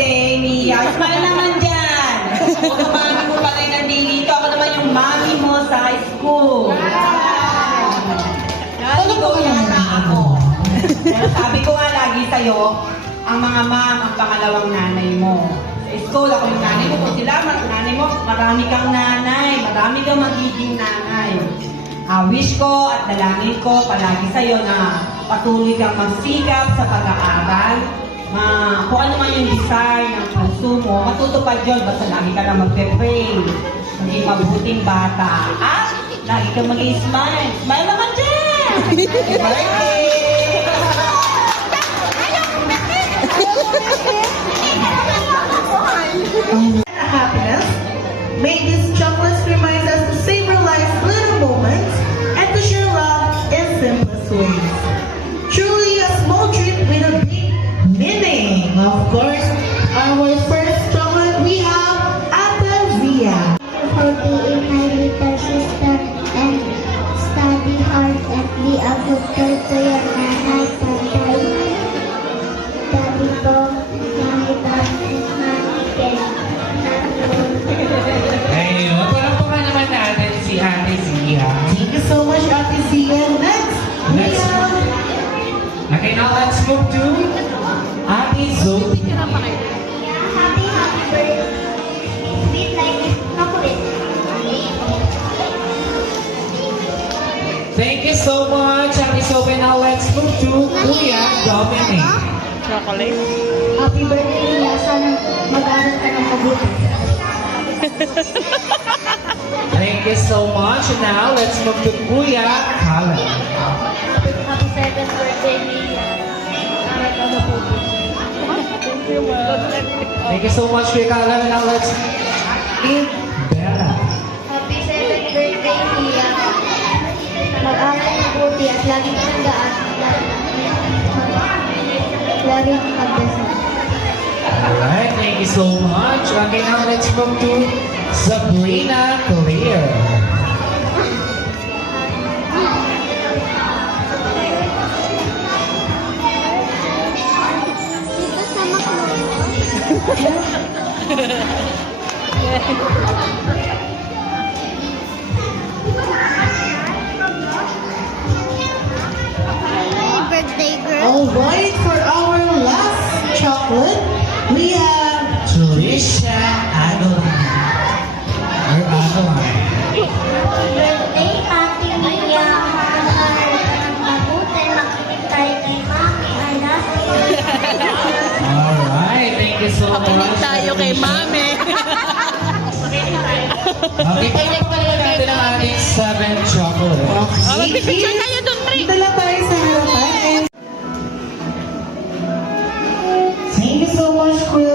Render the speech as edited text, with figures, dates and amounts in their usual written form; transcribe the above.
birthday, Mia. Smile naman dyan. Ako na mami mo pa rin nandito. Ako naman yung mami mo sa high school. Ano ko yata ako? Pero sabi ko nga lagi sa'yo, ang mga ma'am, ang pangalawang nanay mo. Sa school, ako yung nanay mo. Kung sila, nanay mo, marami kang nanay. Marami kang magiging nanay. Wish ko at dalangin ko palagi sa'yo na patuloy kang magsikap sa pag-aaral. Kung ano man yung desire ng puso mo, matutupad yun. Basta lagi ka lang magpe-pray. Maging mabuting bata. At lagi kang mag-smile. Smile naman dyan! Happy birthday! Happiness. Make these chocolates remind us to savor life's little moments and to share love in simplest ways. Truly a small treat with a big meaning. Of course, our first chocolate we have Ate Zia. For being my little sister and study hard and be a good girl to your nanay, tatay, daddy ko, mami, daddy, mami, ken, Ayun, palakpakan naman natin si Ate Zia. Thank you so much, Ate Zia. Next, we have Okay, now let's move to Ate Zoe. happy birthday. Sweet like chocolate. Thank you so much, Ate Zoe. Now let's move to Kuya Dominic. Happy birthday, Mia. Sana mag-aaral ka ng mabuti. Thank you so much. Now let's move to Kuya Kala. Happy 7th birthday, Mia. Aral ka mabuti. Thank you so much, Kuya Kala. Now let's in Bella. Happy 7th birthday, Mia. Mag-aral mabuti at laging tandaan. Laging magdasal. Alright, thank you so much. Okay, now let's move to Sabrina Clear. Dito sa birthday girl. Alright, for our last chocolate, we have Trisha Adeline. Or Adeline. Birthday, Ate Mia. Mag-aaral ka ng mabuti. Makinig tayo kay Mami. I love you. Alright, thank you so much. Tayo kay Mami. Okay, palakpakan natin ang ating 7 chocolate. Mag-picture tayo doon, Tri. Dito lang tayo sa harapan. Thank you so much, Kuya